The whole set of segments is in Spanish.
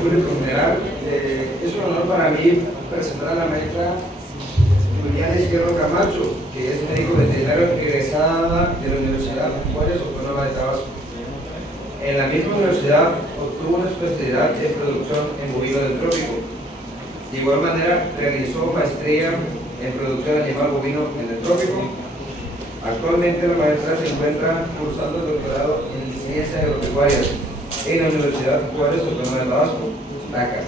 público en general. Es un honor para mí presentar a la maestra Juliana Izquierdo Camacho, que es médico veterinario egresada de la Universidad Juárez Autónoma de Tabasco. En la misma universidad obtuvo una especialidad en producción en bovino del trópico. De igual manera, realizó maestría en producción animal bovino en el trópico. Actualmente la maestra se encuentra cursando el doctorado en ciencias agropecuarias en la Universidad Juárez Autónoma de Tabasco, TACA,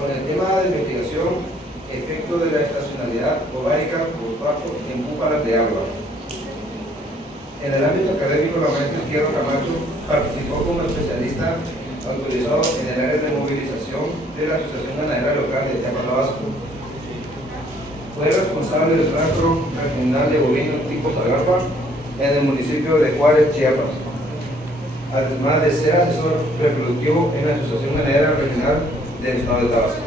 con el tema de investigación, efecto de la estacionalidad ovárica postparto en búfalas de agua. En el ámbito académico, la maestra Izquierdo Camacho participó como especialista autorizado en el área de movilización de la Asociación Ganadera Local de Chiapas, Tabasco. Fue responsable del rastro regional de bovinos tipo Zagarpa en el municipio de Juárez, Chiapas, además de ser asesor reproductivo en la Asociación Ganadera Regional del Estado de Tabasco.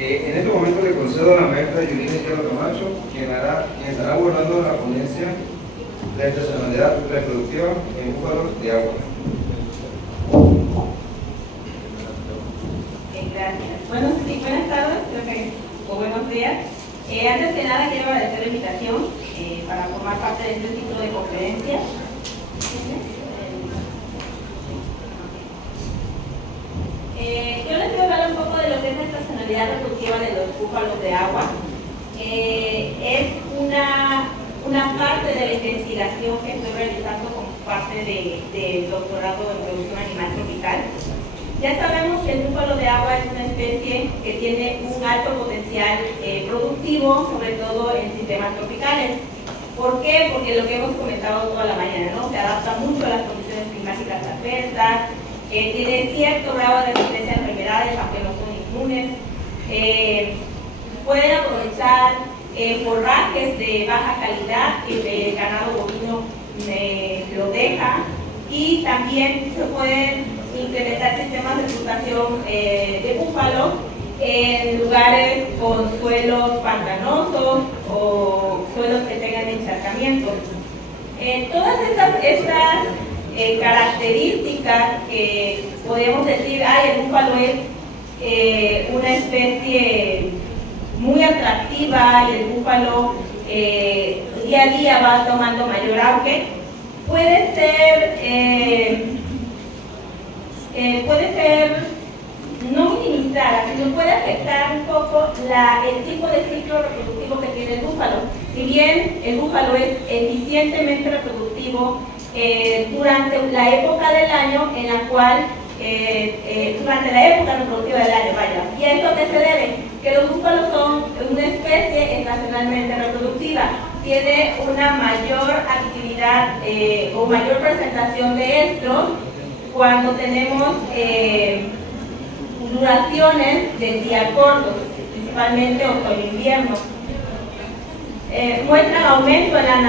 En este momento le concedo a la maestra Juliana Izquierdo Camacho, quien estará abordando la ponencia de estacionalidad reproductiva en búfalos de agua. Gracias. Buenas tardes, o buenos días. Antes que nada quiero agradecer la invitación para formar parte de este ciclo de conferencias. Yo les voy a hablar un poco de lo que es la estacionalidad reproductiva de los búfalos de agua. Es una parte de la investigación que estoy realizando como parte del doctorado en producción animal tropical. Ya sabemos que el búfalo de agua es una especie que tiene un alto potencial productivo, sobre todo en sistemas tropicales. ¿Por qué? Porque lo que hemos comentado toda la mañana, ¿no? Se adapta mucho a las condiciones climáticas adversas, tiene cierto grado de resistencia a enfermedades, aunque no son inmunes, pueden aprovechar forrajes de baja calidad que el ganado bovino lo deja, y también se pueden implementar sistemas de explotación de búfalos en lugares con suelos pantanosos o suelos que tengan encharcamientos. Todas estas características que podemos decir, el búfalo es una especie muy atractiva y el búfalo día a día va tomando mayor auge, puede ser no minimizada, sino puede afectar un poco el tipo de ciclo reproductivo que tiene el búfalo. Si bien el búfalo es eficientemente reproductivo durante la época del año en la cual, durante la época reproductiva del año, ¿y a esto qué se debe? Que los búfalos son una especie estacionalmente reproductiva, tiene una mayor actividad o mayor presentación de estros cuando tenemos duraciones de día cortos, principalmente otoño-invierno. Muestran aumento natural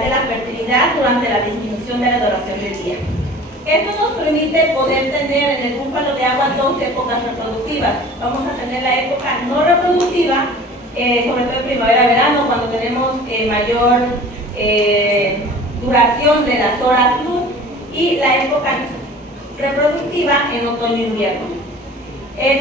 de la fertilidad durante la disminución de la duración del día. Esto nos permite poder tener en el búfalo de agua dos épocas reproductivas. Vamos a tener la época no reproductiva, sobre todo en primavera-verano, cuando tenemos mayor duración de las horas luz, y la época reproductiva en otoño-invierno.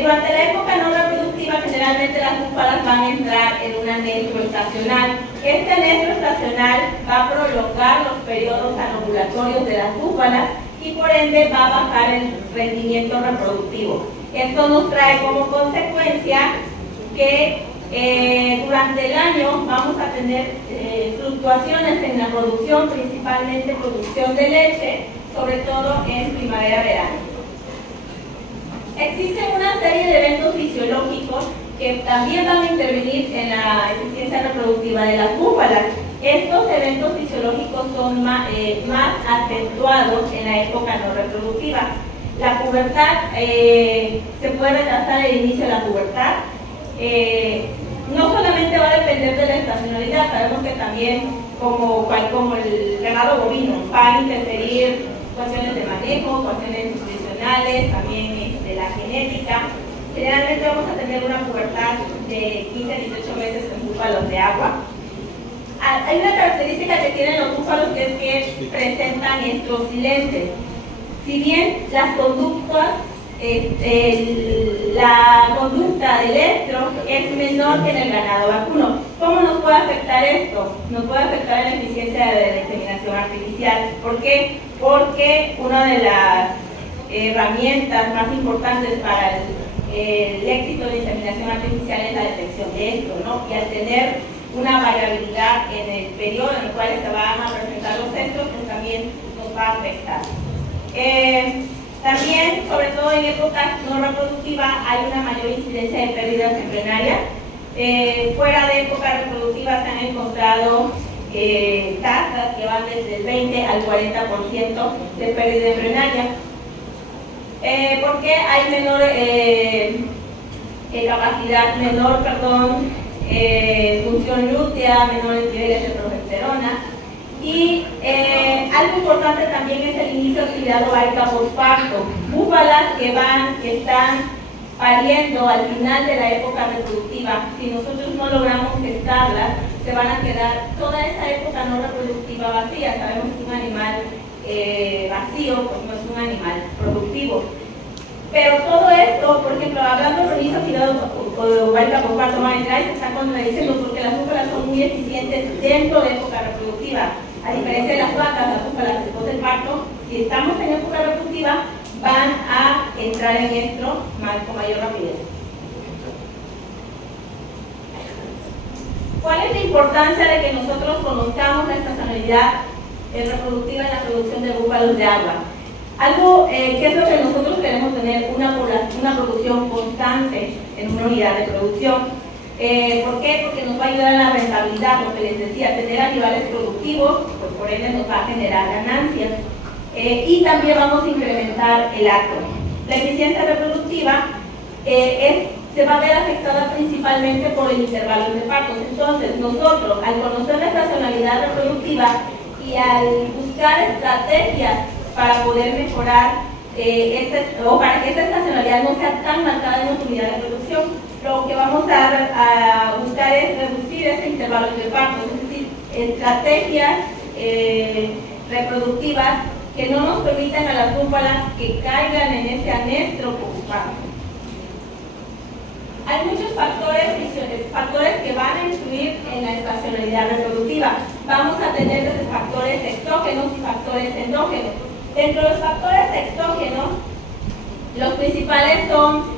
Durante la época no reproductiva, generalmente las búfalas van a entrar en un anestro estacional. Este anestro estacional va a prolongar los periodos anovulatorios de las búfalas y por ende va a bajar el rendimiento reproductivo. Esto nos trae como consecuencia que durante el año vamos a tener fluctuaciones en la producción, principalmente producción de leche, sobre todo en primavera-verano. Existen una serie de eventos fisiológicos que también van a intervenir en la eficiencia reproductiva de las búfalas. Estos eventos fisiológicos son más acentuados en la época no reproductiva. La pubertad, se puede retrasar el inicio de la pubertad. No solamente va a depender de la estacionalidad, sabemos que también como el ganado bovino va a interferir cuestiones de manejo, cuestiones nutricionales, también de la genética. Generalmente vamos a tener una pubertad de 15 a 18 meses en búfalos de agua. hay una característica que tienen los búfalos, que es que presentan estros silentes. Si bien las conductas, la conducta del estro es menor que en el ganado vacuno. ¿Cómo nos puede afectar esto? Nos puede afectar en la eficiencia de la inseminación artificial. ¿Por qué? Porque una de las herramientas más importantes para el éxito de inseminación artificial es la detección de esto, ¿no? Y al tener una variabilidad en el periodo en el cual se van a presentar los estros, pues también nos va a afectar. También, sobre todo en épocas no reproductivas, hay una mayor incidencia de pérdidas embrionarias. Fuera de épocas reproductivas se han encontrado tasas que van desde el 20 al 40% de pérdida embrionaria. Porque hay menor función lútea, menores niveles de progesterona. Y algo importante también es el inicio de actividad ovárica postparto. Búfalas que están pariendo al final de la época reproductiva, si nosotros no logramos gestarlas, se van a quedar toda esa época no reproductiva vacía. Sabemos que un animal vacío pues no es un animal productivo. Pero todo esto, por ejemplo, hablando de inicio de actividad ovárica postparto, se está contradiciendo porque las búfalas son muy eficientes dentro de época reproductiva. A diferencia de las vacas, las búfalas después del parto, si estamos en época reproductiva, van a entrar en estro con mayor rapidez. ¿Cuál es la importancia de que nosotros conozcamos la estacionalidad reproductiva en la producción de búfalos de agua? Algo que es lo que nosotros queremos tener, una producción constante en una unidad de producción. ¿Por qué? Porque nos va a ayudar a la rentabilidad, lo que les decía, tener animales productivos, pues por ende nos va a generar ganancias. Y también vamos a incrementar el acto. La eficiencia reproductiva se va a ver afectada principalmente por el intervalo de partos. Entonces, nosotros, al conocer la estacionalidad reproductiva y al buscar estrategias para poder mejorar o para que esta estacionalidad no sea tan marcada en nuestra unidad de producción, lo que vamos a buscar es reducir ese intervalo de partos, es decir, estrategias reproductivas que no nos permitan a las búfalas que caigan en ese anestro postparto. Hay muchos factores que van a influir en la estacionalidad reproductiva. Vamos a tener desde factores exógenos y factores endógenos. Dentro de los factores exógenos, los principales son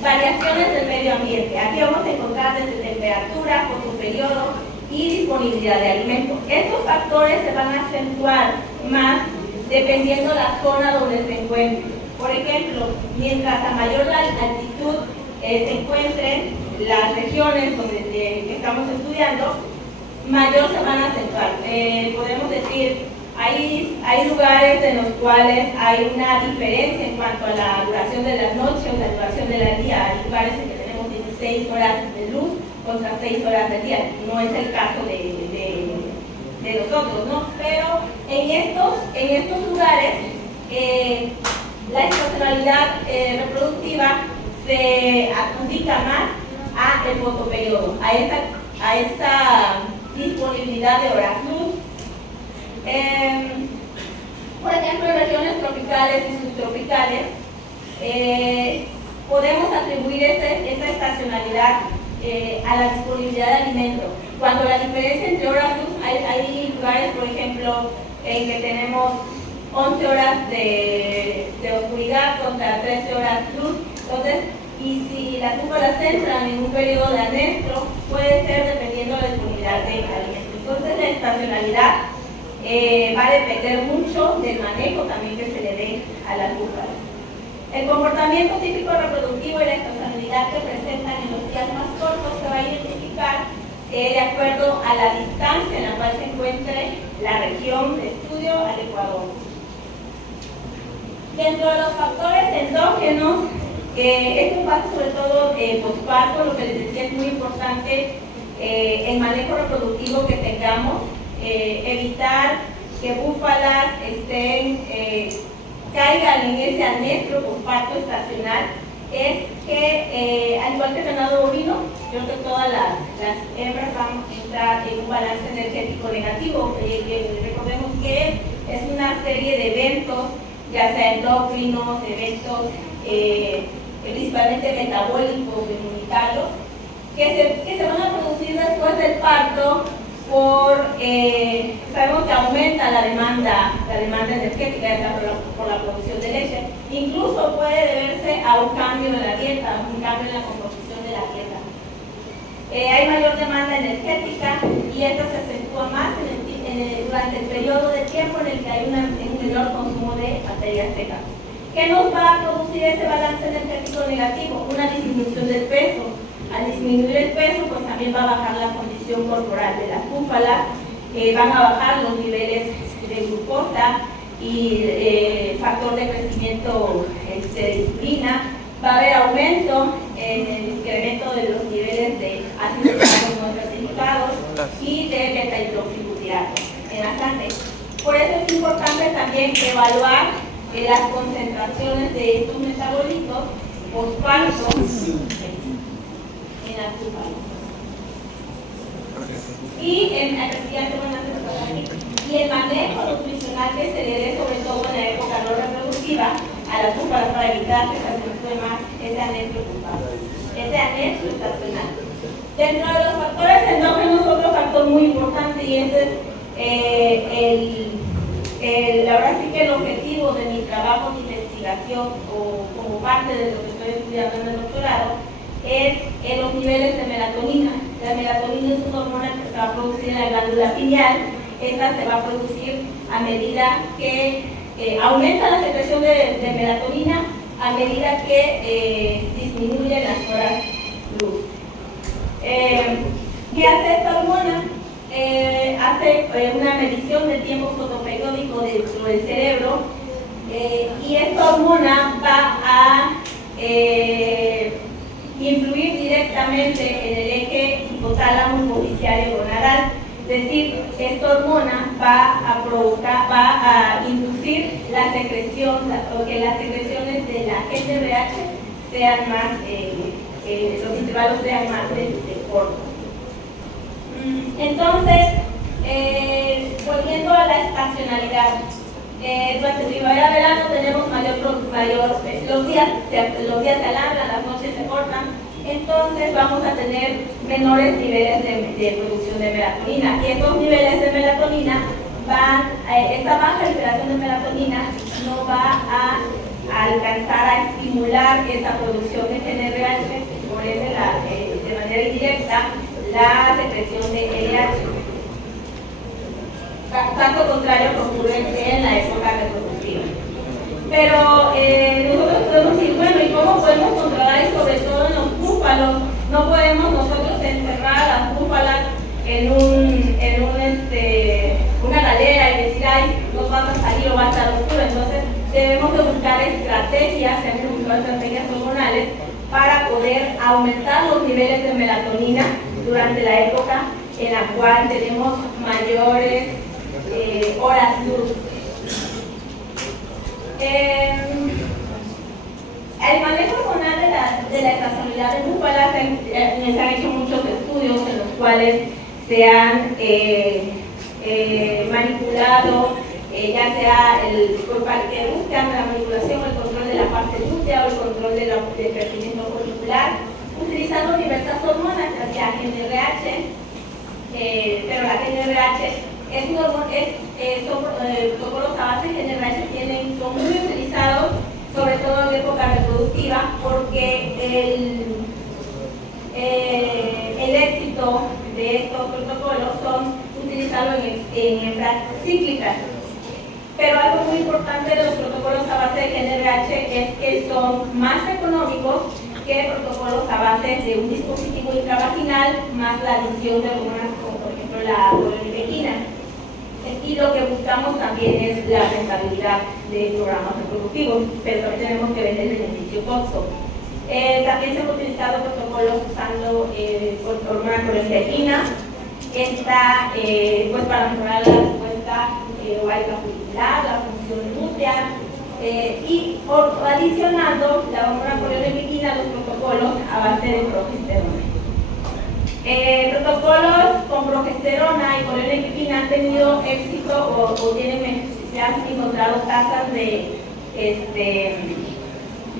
variaciones del medio ambiente. Aquí vamos a encontrar desde temperatura, fotoperiodo y disponibilidad de alimentos. Estos factores se van a acentuar más dependiendo la zona donde se encuentren. Por ejemplo, mientras a mayor altitud se encuentren las regiones que estamos estudiando, mayor se van a acentuar. Podemos decir, hay lugares en los cuales hay una diferencia en cuanto a la duración de la noche o la duración del día. Hay lugares en que tenemos 16 horas de luz contra 6 horas del día. No es el caso de nosotros, ¿no? Pero en estos lugares, la estacionalidad reproductiva se adjudica más a el fotoperiodo, a esa disponibilidad de horas luz. Por ejemplo, en regiones tropicales y subtropicales podemos atribuir esta estacionalidad a la disponibilidad de alimentos. Cuando la diferencia entre horas luz, hay lugares, por ejemplo, en que tenemos 11 horas de oscuridad contra 13 horas luz. Entonces, y si las búfalas entran en un periodo de anestro, puede ser dependiendo de la disponibilidad de alimentos. Entonces, la estacionalidad va a depender mucho del manejo también que se le dé a las búfalas. El comportamiento típico reproductivo y la estacionalidad que presentan en los días más cortos se va a identificar de acuerdo a la distancia en la cual se encuentre la región de estudio al Ecuador. Dentro de los factores endógenos, esto pasa sobre todo postparto, lo que les decía es muy importante el manejo reproductivo que tengamos, evitar que búfalas caigan en ese anestro postparto estacional es que, al igual que el ganado bovino, creo que todas las hembras van a entrar en un balance energético negativo. Recordemos que es una serie de eventos, ya sea endocrinos, eventos principalmente metabólicos, inmunitarios, que se van a producir después del parto sabemos que aumenta la demanda energética por la producción de leche. Incluso puede deberse a un cambio en la dieta, un cambio en la composición de la dieta. Hay mayor demanda energética y esto se acentúa más durante el periodo de tiempo en el que hay un menor consumo de materias secas. ¿Qué nos va a producir ese balance energético negativo? Una disminución del peso. Al disminuir el peso, pues también va a bajar la condición corporal de las búfalas, van a bajar los niveles de glucosa y factor de crecimiento de insulina, va a haber aumento en el incremento de los niveles de ácidos grasos no certificados y de beta-hidroxibutirato en la sangre. Por eso es importante también evaluar las concentraciones de estos metabolitos postparto en las búfalas. Y el manejo nutricional que se le dé, sobre todo en la época no reproductiva, a las búfalas para evitar que se acentúe más ese anexo estacional. Dentro de los factores endógenos, otro factor muy importante, y ese es ahora sí que el objetivo de mi trabajo de investigación o como parte de lo que estoy estudiando en el doctorado, es los niveles de melatonina. La melatonina es una hormona que se va a producir en la glándula pineal. Esta se va a producir a medida que aumenta la secreción de melatonina, a medida que disminuyen las horas luz. ¿Qué hace esta hormona? Hace una medición del tiempo fotoperiódico dentro del cerebro, y esta hormona va a influir directamente en el eje hipotálamo hipofisiario gonadal. Es decir, esta hormona va a inducir la secreción, o que las secreciones de la GnRH sean más, los intervalos sean más cortos. Entonces, volviendo a la estacionalidad, durante primavera-verano tenemos los días se alargan, las noches se cortan, entonces vamos a tener menores niveles de producción de melatonina, y estos niveles de melatonina esta baja liberación de melatonina no va a alcanzar a estimular esa producción de GnRH, por ende de manera indirecta la secreción de LH. Caso contrario que ocurre en la época reproductiva. Pero nosotros podemos decir, bueno, ¿y cómo podemos controlar? Y sobre todo en los búfalos, no podemos nosotros encerrar a las búfalas en una galera y decir, ay, nos vamos a salir o va a estar oscuro. Entonces debemos de buscar estrategias, estrategias hormonales para poder aumentar los niveles de melatonina durante la época en la cual tenemos mayores horas luz. El manejo hormonal de la estacionalidad de búfalas, se han hecho muchos estudios en los cuales se han manipulado, ya sea por parte que buscan la manipulación, el control de la parte lútea o el control del crecimiento folicular, utilizando diversas hormonas, ya sea GnRH, pero la GnRH son protocolos a base de GnRH, son muy utilizados, sobre todo en época reproductiva, porque el éxito de estos protocolos son utilizados en hembras cíclicas. Pero algo muy importante de los protocolos a base de GnRH es que son más económicos que protocolos a base de un dispositivo intravaginal más la adición de hormonas como por ejemplo la cloripekina. Y lo que buscamos también es la rentabilidad de programas reproductivos, pero también tenemos que ver el beneficio costo. También se han utilizado protocolos usando hormona cloripekina, pues para mejorar la respuesta ovárica folicular, la función lútea, y adicionando la hormona coreolepipina a los protocolos a base de progesterona. Protocolos con progesterona y coreolepipina han tenido éxito o se han encontrado tasas de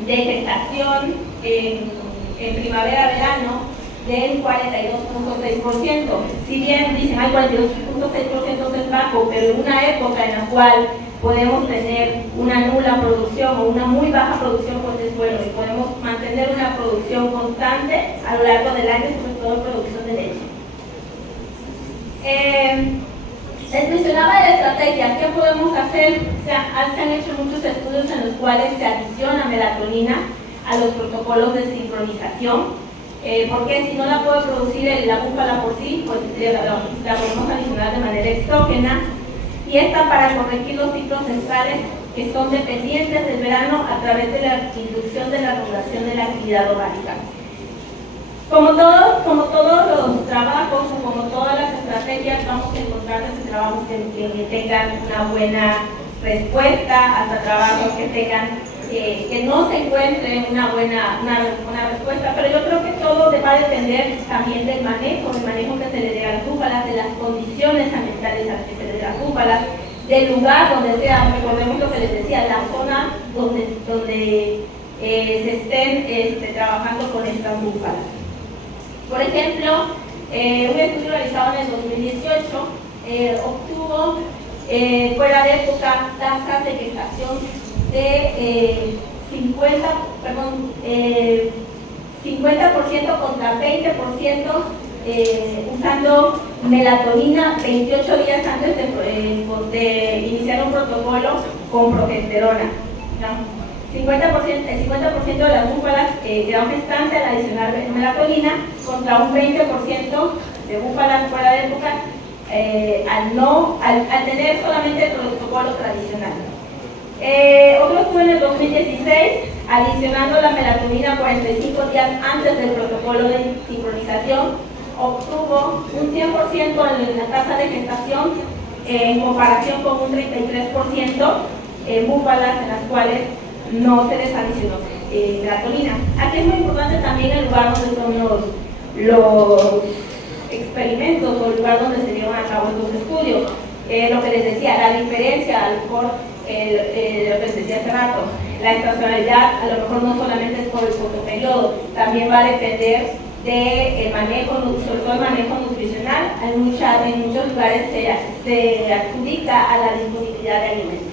gestación en primavera-verano del 42.6%. Si bien dicen, hay 42.6% es bajo, pero en una época en la cual podemos tener una nula producción o una muy baja producción, pues es bueno, y podemos mantener una producción constante a lo largo del año, sobre todo producción de leche. Les mencionaba la estrategia. ¿Qué podemos hacer? Se han hecho muchos estudios en los cuales se adiciona melatonina a los protocolos de sincronización, porque si no la puede producir la búfala por sí, pues la podemos adicionar de manera exógena, y esta para corregir los ciclos menstruales que son dependientes del verano a través de la inducción de la regulación de la actividad ovárica. Como todos los trabajos o como todas las estrategias, vamos a encontrar desde trabajos que tengan una buena respuesta hasta trabajos que no se encuentre una buena respuesta, pero yo creo que todo va a depender también del manejo que se le dé a las búfalas, de las condiciones ambientales a las que se le dé a las búfalas, del lugar donde sea. Recordemos lo que les decía, la zona donde se estén trabajando con estas búfalas. Por ejemplo, un estudio realizado en el 2018 obtuvo fuera de época tasas de gestación de 50% contra 20% usando melatonina 28 días antes de iniciar un protocolo con progesterona. ¿No? El 50% de las búfalas quedaron gestantes al adicionar melatonina contra un 20% de búfalas fuera de época al tener solamente el protocolo tradicional. Otro estudio en el 2016, adicionando la melatonina 45 días antes del protocolo de sincronización, obtuvo un 100% en la tasa de gestación en comparación con un 33% en búfalas en las cuales no se les adicionó melatonina. Aquí es muy importante también el lugar donde son los experimentos o el lugar donde se llevan a cabo estos estudios. Lo que les decía, la diferencia, a lo mejor lo que les decía hace rato, la estacionalidad a lo mejor no solamente es por el corto periodo, también va a depender del manejo, sobre todo el manejo nutricional. En muchos lugares se adjudica a la disponibilidad de alimentos.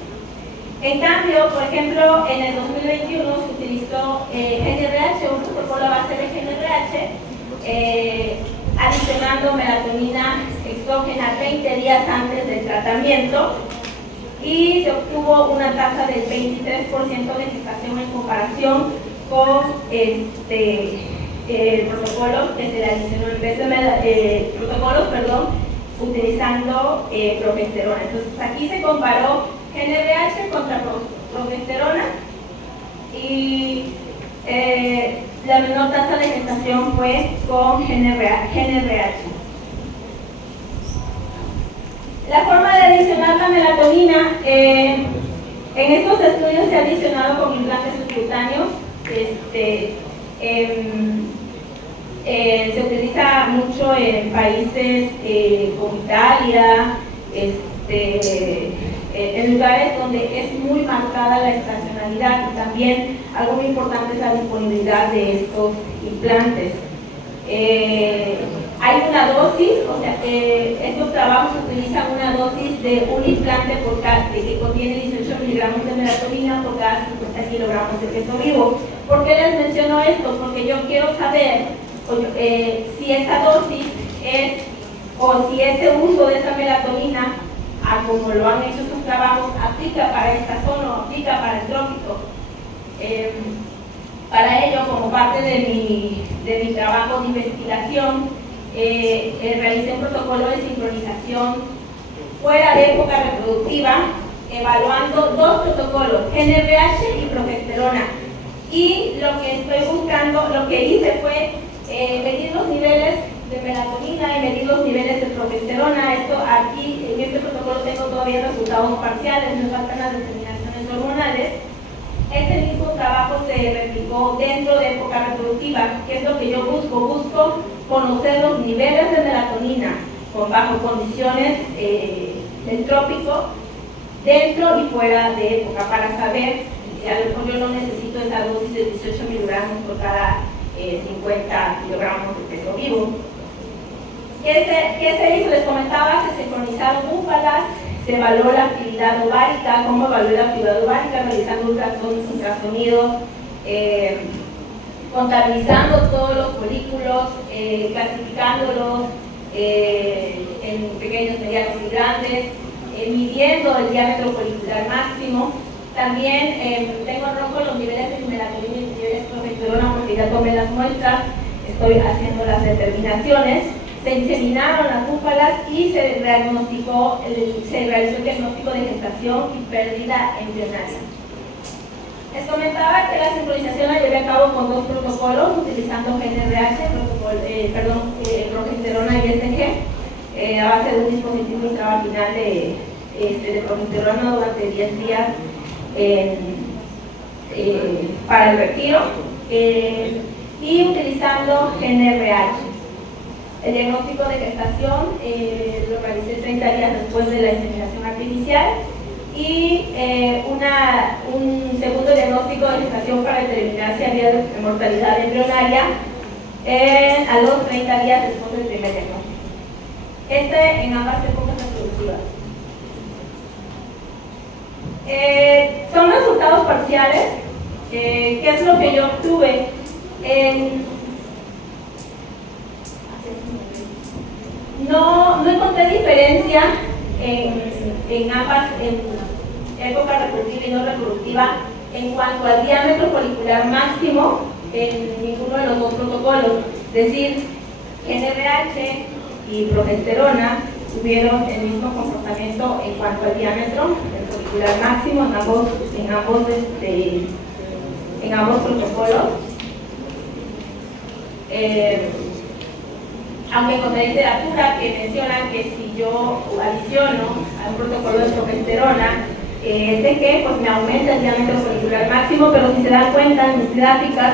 En cambio, por ejemplo, en el 2021 se utilizó GnRH, un protocolo a base de GnRH, adicionando melatonina exógena 20 días antes del tratamiento, y se obtuvo una tasa del 23% de gestación en comparación con protocolos que se le adicionó en vez de utilizando progesterona. Entonces aquí se comparó GnRH contra progesterona y la menor tasa de gestación fue con GnRH. La forma de adicionar la melatonina, en estos estudios se ha adicionado con implantes subcutáneos. Se utiliza mucho en países como Italia, en lugares donde es muy marcada la estacionalidad, y también algo muy importante es la disponibilidad de estos implantes. Hay una dosis, o sea, estos trabajos utilizan una dosis de un implante que contiene 18 miligramos de melatonina por cada 50 kilogramos de peso vivo. ¿Por qué les menciono esto? Porque yo quiero saber si esa dosis es, o si ese uso de esa melatonina, como lo han hecho estos trabajos, aplica para esta zona o aplica para el trópico. Para ello, como parte de mi trabajo de investigación, realicé un protocolo de sincronización fuera de época reproductiva, evaluando dos protocolos, GnRH y progesterona. Y lo que estoy buscando, lo que hice fue medir los niveles de melatonina y medir los niveles de progesterona. Esto aquí, en este protocolo tengo todavía resultados parciales, me faltan las determinaciones hormonales, este mismo trabajo se replicó dentro de época reproductiva, que es lo que yo busco. Busco conocer los niveles de melatonina bajo condiciones del trópico, dentro y fuera de época, para saber, a lo mejor yo no necesito esa dosis de 18 miligramos por cada 50 kilogramos de peso vivo. ¿Qué se hizo? Les comentaba, se sincronizaron búfalas, se evaluó la actividad ovárica. ¿Cómo evalué la actividad ovárica? Realizando ultrasonidos, contabilizando todos los folículos, clasificándolos en pequeños, medianos y grandes, midiendo el diámetro folicular máximo. También tengo en rojo los niveles de melatonina y niveles de progesterona, porque ya tomé las muestras, estoy haciendo las determinaciones. Se inseminaron las búfalas y se realizó el diagnóstico de gestación y pérdida embrionaria. Les comentaba que la sincronización la llevé a cabo con dos protocolos, utilizando GnRH, progesterona y ESG, a base de un dispositivo intravaginal de progesterona durante 10 días para el retiro, y utilizando GnRH. El diagnóstico de gestación lo realicé 30 días después de la inseminación artificial, y un segundo diagnóstico de gestación para determinar si había mortalidad embrionaria a los 30 días después del primer diagnóstico. En ambas épocas reproductivas. Son resultados parciales. ¿Qué es lo que yo obtuve? No encontré diferencia en ambas, en época reproductiva y no reproductiva, en cuanto al diámetro folicular máximo en ninguno de los dos protocolos. Es decir, GnRH y progesterona tuvieron el mismo comportamiento en cuanto al diámetro folicular máximo en ambos protocolos. Aunque encontré literatura que menciona que si yo adiciono a un protocolo de progesterona, pues me aumenta el diámetro folicular máximo, pero si se dan cuenta en mis gráficas,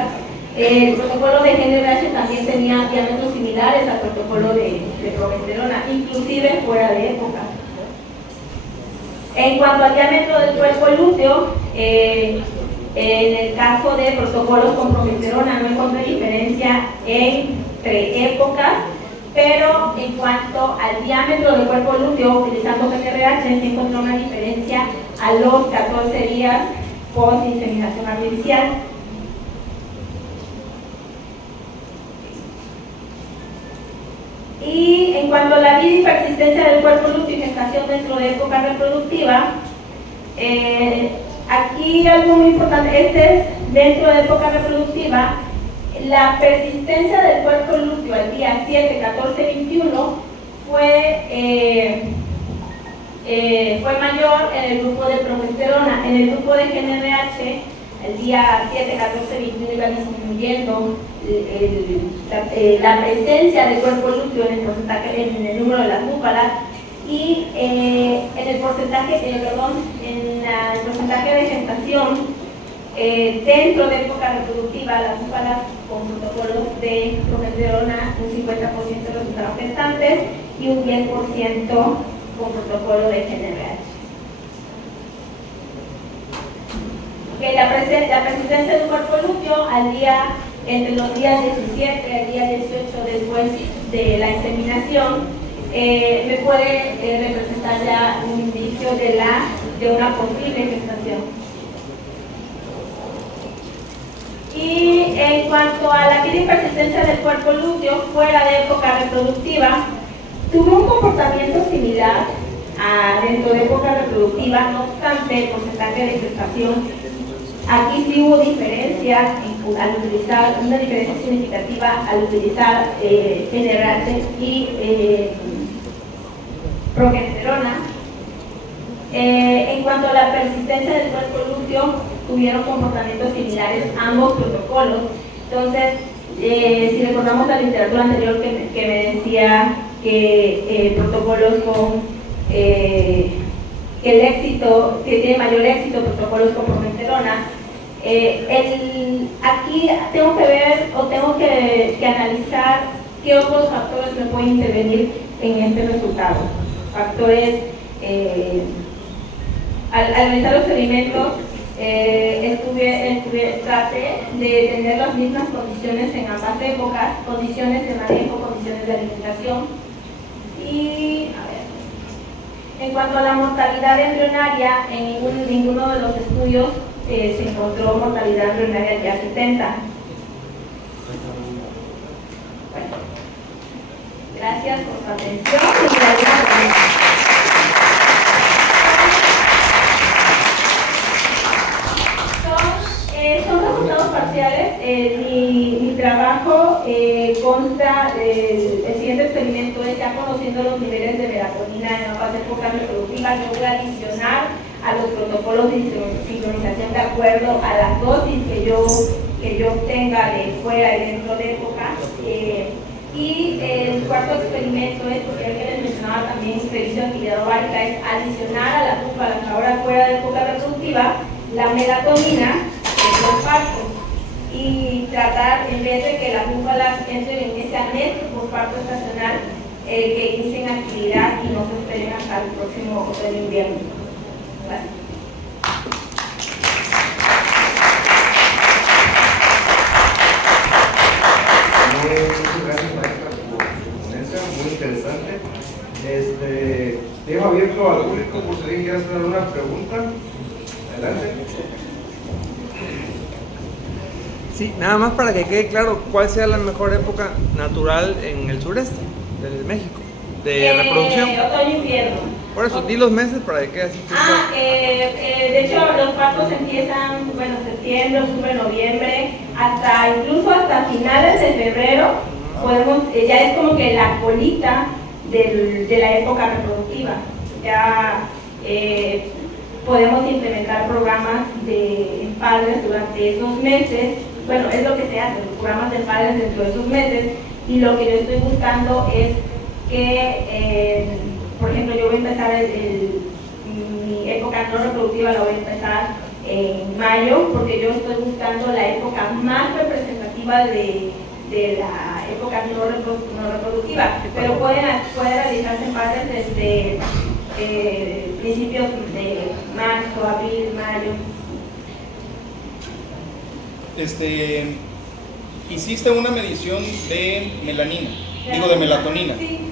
el protocolo de GnRH también tenía diámetros similares al protocolo de progesterona, inclusive fuera de época. En cuanto al diámetro del cuerpo lúteo, en el caso de protocolos con progesterona no encontré diferencia entre épocas, pero en cuanto al diámetro del cuerpo lúteo, utilizando GnRH, se encontró una diferencia a los 14 días post inseminación artificial. Y en cuanto a la vida y persistencia del cuerpo lúteo y gestación dentro de época reproductiva, aquí algo muy importante, es dentro de época reproductiva. La persistencia del cuerpo lúteo al día 7, 14, 21 fue mayor en el grupo de progesterona. En el grupo de GnRH, el día 7, 14, 21 iba disminuyendo la presencia del cuerpo lúteo en el número de las búfalas, y en el porcentaje de gestación dentro de época reproductiva, las búfalas con protocolos de progesterona, un 50% resultaron gestantes y un 10% con protocolo de GnRH. La persistencia del cuerpo lúteo entre los días 17 al día 18 después de la inseminación me puede representar ya un indicio de una posible gestación. Y en cuanto a la vida y persistencia del cuerpo lúteo fuera de época reproductiva, tuve un comportamiento similar dentro de época reproductiva, no obstante el porcentaje de gestación. Aquí sí hubo diferencia al utilizar, una diferencia significativa al utilizar GnRH y progesterona. En cuanto a la persistencia del cuerpo lúteo, tuvieron comportamientos similares ambos protocolos. Entonces, si recordamos la literatura anterior que me decía que protocolos que tiene mayor éxito, protocolos con progesterona, Aquí tengo que ver o tengo que analizar qué otros factores me pueden intervenir en este resultado. Factores, al analizar los experimentos, traté de tener las mismas condiciones en ambas épocas, condiciones de manejo, condiciones de alimentación. Y, a ver, en cuanto a la mortalidad embrionaria, en ninguno de los estudios se encontró mortalidad embrionaria ya 70. Bueno, gracias por su atención. Son resultados parciales. Mi trabajo consta del siguiente experimento es ya conociendo los niveles de melatonina en ambas épocas reproductivas. Yo voy a adicionar a los protocolos de sincronización de acuerdo a las dosis que yo obtenga de fuera y dentro de época. Y el cuarto experimento es, porque el que les mencionaba también, revisión de actividad ovárica, es adicionar a las búfalas ahora fuera de época reproductiva la melatonina en los partos y tratar, en vez de que las búfalas entren en ese anexo por parto estacional, que inicien actividad y no se esperen hasta el próximo invierno. Gracias. Muchas gracias, maestra, por su ponencia, muy interesante. Dejo abierto al público por si alguien quiere hacer alguna pregunta. Adelante. Sí, nada más para que quede claro cuál sea la mejor época natural en el sureste de México, de reproducción. Otoño-invierno. Por eso, di los meses para que quede así. De hecho, los partos empiezan, bueno, septiembre, octubre, noviembre, incluso hasta finales de febrero, ya es como que la colita de la época reproductiva. Ya podemos implementar programas de padres durante esos meses. Bueno, es lo que se hace, los programas de padres dentro de esos meses, y lo que yo estoy buscando es que, por ejemplo, yo voy a empezar mi época no reproductiva, la voy a empezar en mayo, porque yo estoy buscando la época más representativa de la época no reproductiva, pero puede realizarse en padres desde principios de marzo, abril, mayo. Hiciste una medición de melanina, de melatonina. Sí.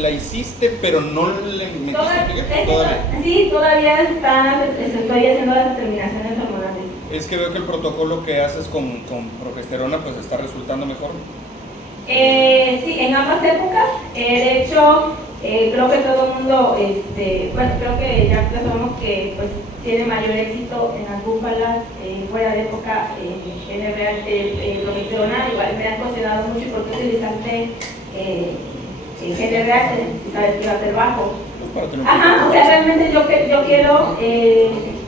La hiciste, pero no le metiste todavía. Sí, todavía estoy haciendo las determinaciones hormonales. Es que veo que el protocolo que haces con progesterona pues está resultando mejor. Sí, en ambas épocas. De hecho, creo que todo el mundo, creo que ya sabemos que pues, tiene mayor éxito en las búfalas fuera de época progesterona. Igual me han cuestionado mucho por qué utilizaste GNRH, sabes que iba a ser bajo. Ajá, o sea, realmente yo quiero,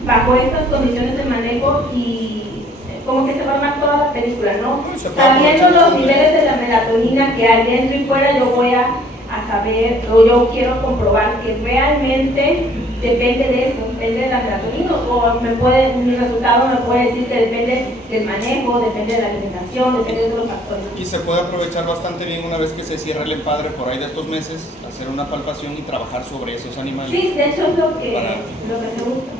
bajo estas condiciones de manejo y como que se va a armar toda la película, ¿no? Sabiendo los niveles de la melatonina que hay dentro y fuera, yo voy a saber, o yo quiero comprobar que realmente depende de eso, depende de la melatonina, o mi resultado me puede decir que depende del manejo, depende de la alimentación, depende de otros factores. Y se puede aprovechar bastante bien una vez que se cierra el empadre por ahí de estos meses, hacer una palpación y trabajar sobre esos animales. Sí, de hecho es lo que se busca.